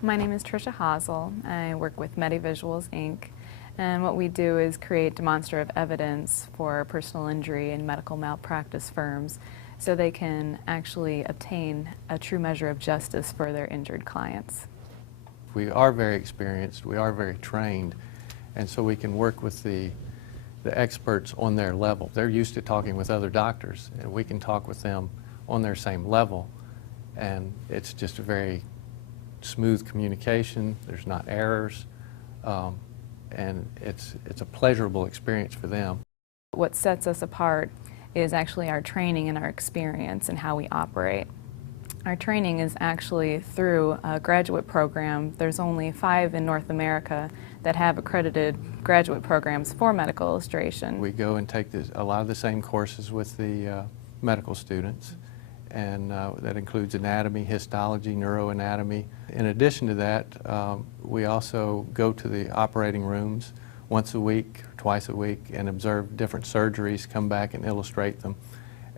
My name is Trisha Haszel. I work with MediVisuals, Inc. And what we do is create demonstrative evidence for personal injury and medical malpractice firms so they can actually obtain a true measure of justice for their injured clients. We are very experienced, we are very trained, and so we can work with the experts on their level. They're used to talking with other doctors, and we can talk with them on their same level, and it's just a very smooth communication. There's not errors, and it's a pleasurable experience for them. What sets us apart is actually our training and our experience and how we operate. Our training is actually through a graduate program. There's only 5 in North America that have accredited graduate programs for medical illustration. We go and take a lot of the same courses with the medical students, and that includes anatomy, histology, neuroanatomy. In addition to that, we also go to the operating rooms once a week, twice a week, and observe different surgeries, come back and illustrate them.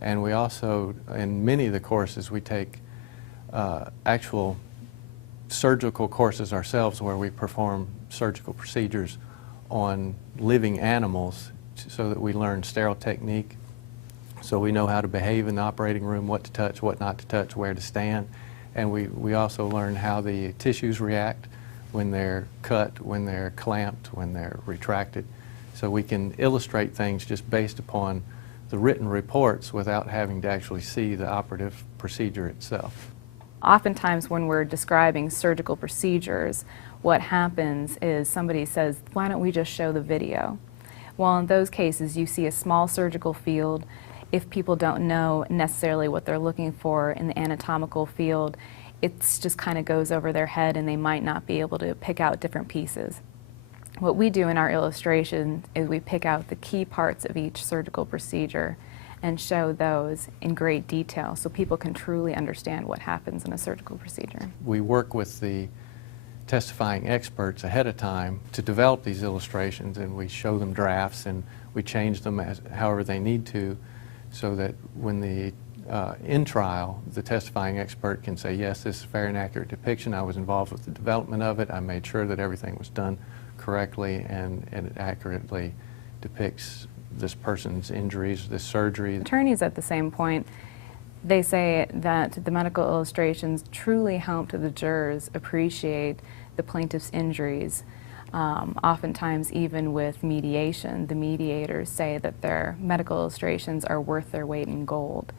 And we also, in many of the courses, we take actual surgical courses ourselves where we perform surgical procedures on living animals so that we learn sterile technique, so we know how to behave in the operating room, what to touch, what not to touch, where to stand. And we also learn how the tissues react when they're cut, when they're clamped, when they're retracted. So we can illustrate things just based upon the written reports without having to actually see the operative procedure itself. Oftentimes when we're describing surgical procedures, what happens is somebody says, why don't we just show the video? Well, in those cases, you see a small surgical field. If people don't know necessarily what they're looking for in the anatomical field, it just kind of goes over their head and they might not be able to pick out different pieces. What we do in our illustration is we pick out the key parts of each surgical procedure and show those in great detail so people can truly understand what happens in a surgical procedure. We work with the testifying experts ahead of time to develop these illustrations, and we show them drafts and we change them however they need to, so that when in trial, the testifying expert can say, yes, this is a fair and accurate depiction. I was involved with the development of it. I made sure that everything was done correctly, and it accurately depicts this person's injuries, this surgery. Attorneys at the same point, they say that the medical illustrations truly helped the jurors appreciate the plaintiff's injuries. Oftentimes, even with mediation, the mediators say that their medical illustrations are worth their weight in gold.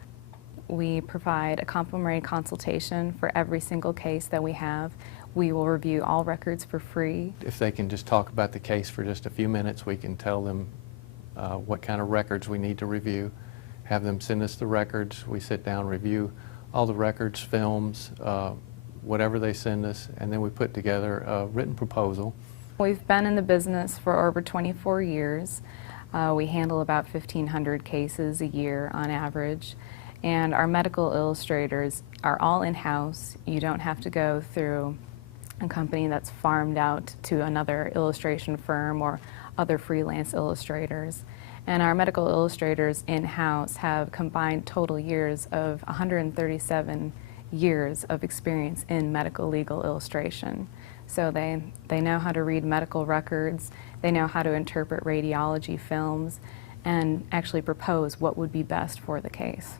We provide a complimentary consultation for every single case that we have. We will review all records for free. If they can just talk about the case for just a few minutes, we can tell them what kind of records we need to review, have them send us the records. We sit down, review all the records, films, whatever they send us, and then we put together a written proposal. We've been in the business for over 24 years. We handle about 1,500 cases a year on average, and our medical illustrators are all in-house. You don't have to go through a company that's farmed out to another illustration firm or other freelance illustrators. And our medical illustrators in-house have combined total years of 137 years of experience in medical legal illustration. So they know how to read medical records, they know how to interpret radiology films, and actually propose what would be best for the case.